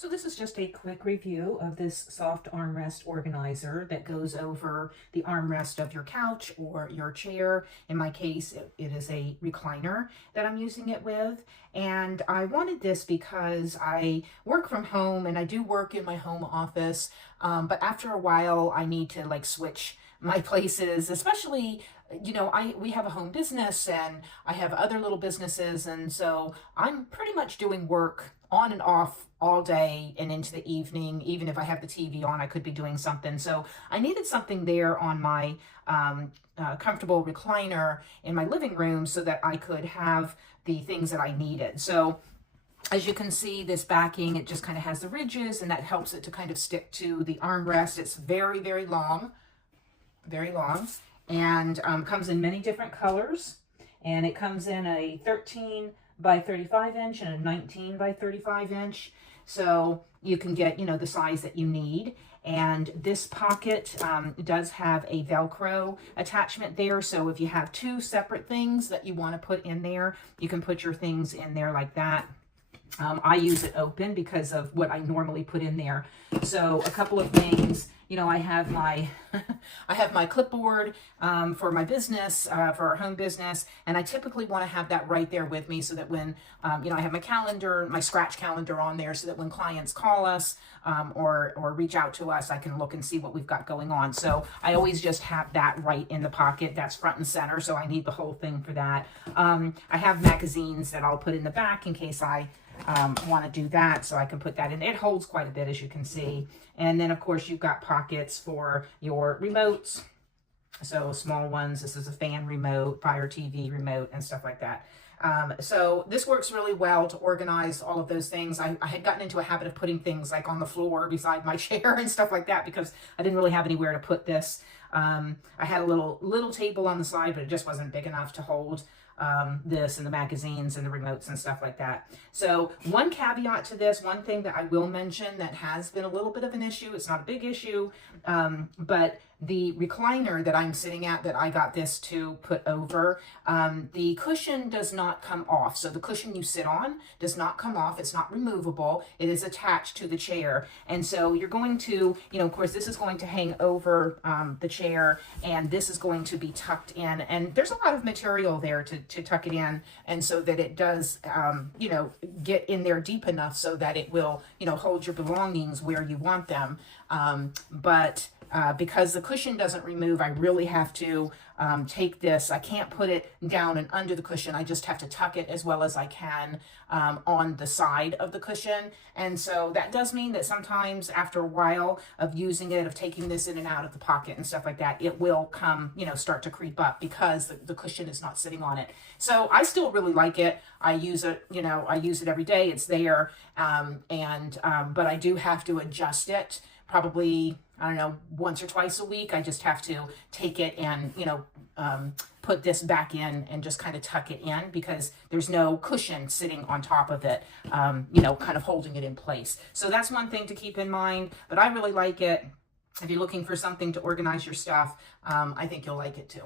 So this is just a quick review of this soft armrest organizer that goes over the armrest of your couch or your chair. In my case, it is a recliner that I'm using it with. And I wanted this because I work from home and I do work in my home office. But after a while, I need to like switch my places, especially we have a home business and I have other little businesses, and so I'm pretty much doing work on and off all day and into the evening. Even if I have the TV on, I could be doing something. So I needed something there on my comfortable recliner in my living room so that I could have the things that I needed. So as you can see, this backing, it just kind of has the ridges, and that helps it to kind of stick to the armrest. It's very, very long, and comes in many different colors. And it comes in a 13 by 35 inch and a 19 by 35 inch. So you can get, the size that you need. And this pocket does have a Velcro attachment there. So if you have two separate things that you want to put in there, you can put your things in there like that. I use it open because of what I normally put in there. So a couple of things, I have my I have my clipboard for my business, for our home business, and I typically want to have that right there with me so that when I have my calendar, my scratch calendar on there, so that when clients call us or reach out to us, I can look and see what we've got going on. So I always just have that right in the pocket. That's front and center, so I need the whole thing for that. I have magazines that I'll put in the back in case I want to do that, so I can put that in. It holds quite a bit, as you can see. And then of course you've got pockets for your remotes, so small ones. This is a fan remote, Fire TV remote, and stuff like that. So this works really well to organize all of those things. I had gotten into a habit of putting things like on the floor beside my chair and stuff like that because I didn't really have anywhere to put this. I had a little table on the side, but it just wasn't big enough to hold this and the magazines and the remotes and stuff like that. So one caveat to this, one thing that I will mention that has been a little bit of an issue, it's not a big issue, but the recliner that I'm sitting at, that I got this to put over, the cushion does not come off. So the cushion you sit on does not come off. It's not removable. It is attached to the chair. And so you're going to, of course, this is going to hang over the chair, and this is going to be tucked in. And there's a lot of material there to tuck it in, and so that it does, get in there deep enough so that it will, hold your belongings where you want them. Because the cushion doesn't remove, I really have to take this. I can't put it down and under the cushion. I just have to tuck it as well as I can on the side of the cushion. And so that does mean that sometimes after a while of using it, of taking this in and out of the pocket and stuff like that, it will come, start to creep up because the cushion is not sitting on it. So I still really like it. I use it, I use it every day. It's there. But I do have to adjust it probably, I don't know, once or twice a week. I just have to take it and, put this back in and just kind of tuck it in because there's no cushion sitting on top of it, kind of holding it in place. So that's one thing to keep in mind, but I really like it. If you're looking for something to organize your stuff, I think you'll like it too.